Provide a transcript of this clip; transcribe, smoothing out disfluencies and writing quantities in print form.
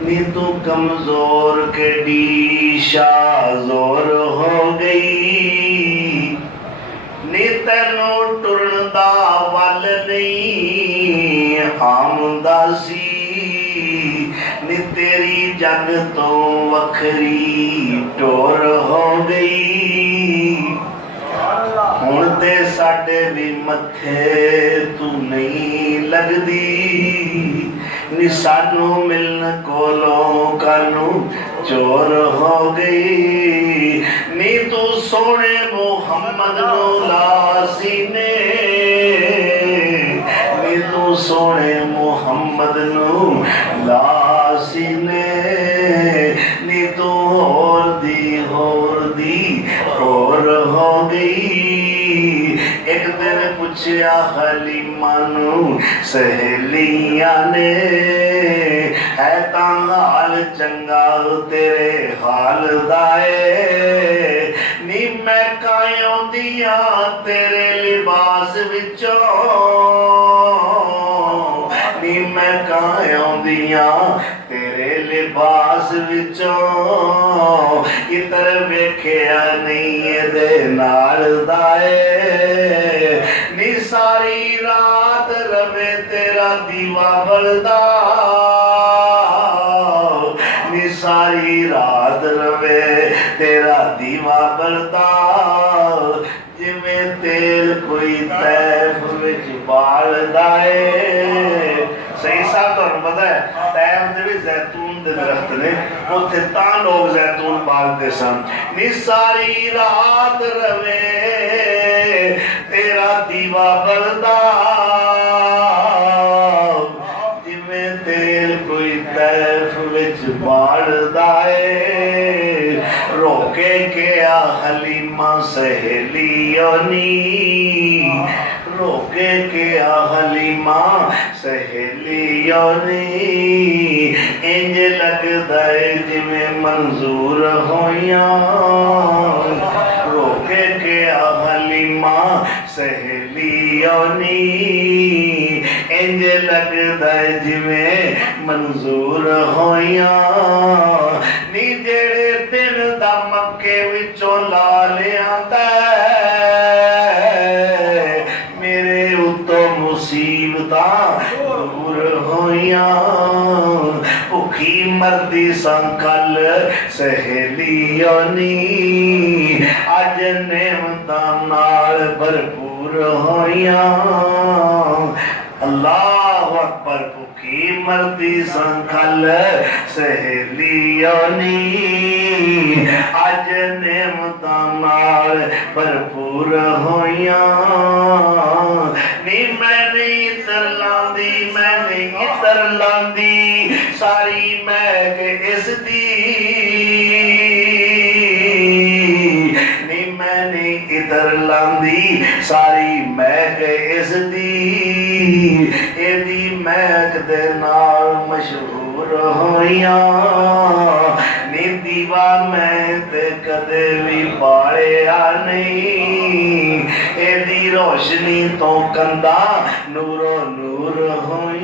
नी तू कमजोर के डी शाहजोर हो गई, नी तेनू टुरन दा वल नहीं आमदा सी, नी तेरी जग तो वखरी टोर हो गई। हुण ते साडे भी मथे तू नहीं लगदी, नी सानू मिलन कोलों कानू चोर हो गई। नी तू सोने मुहम्मद नू ला सीने, नी तू सोने मुहम्मद नू ला सीने, नी तू होर दी होर हो गई। एक दिन पुछया हलीमा नू सहेलियां ने, है तां हाल चंगा तेरे हाल दाए, नी मैं कायों दिया तेरे लिबास विचों, नी मैं कायों दिया तेरे लिबास विचों, इतर वेखिया नहीं दे नाल दाए, नी सारी रात रवे तेरा दीवा बलदा, नी सारी रात रवे तेरा दीवा बलदा, जिवें तेल कोई तैफ विच बालदा है। सही साहब तुहानू पता है तैब दे विच जैतून दे दरख्त ने, उत्थे तां लोग जैतून बालदे सन। नी सारी रात रवे तेरा दीवा बलदा, जिवें तेल कोई तैफ विच बालदा है। रोके गया हलीमा सहेलियों नी, रोके गया हलीमा सहेलियों नी, इंज लगदा है जिवें मंजूर होइयां। रोके गया हलीमा सहेलियों नी, इंज लगदा है जिवें मंजूर होइयां। नी जेड़े दिन दा मक्के विचों ला लियांदा मेरे उत्तों मुसीबतां दूर होइयां। भुखी मरदी सां कल सहेलियों नी, अज नेमतां नाल भरपूर होइयां। अल्लाहु अकबर। भुखी मरदी सां कल सहेलियों नी, अज नेमतां नाल भरपूर होइयां। नी मैं नहीं इतर लांदी, मैं नहीं इतर लांदी, सारी महक इस दी, नी मैं नहीं इतर लांदी, सारी महक इस दी, एदी महक दे नाल मशहूर होइयां। नी दीवा मैं ते कदे भी बालिया नहीं, एदी रोशनी तो कंधा नूरो नूर होइयां।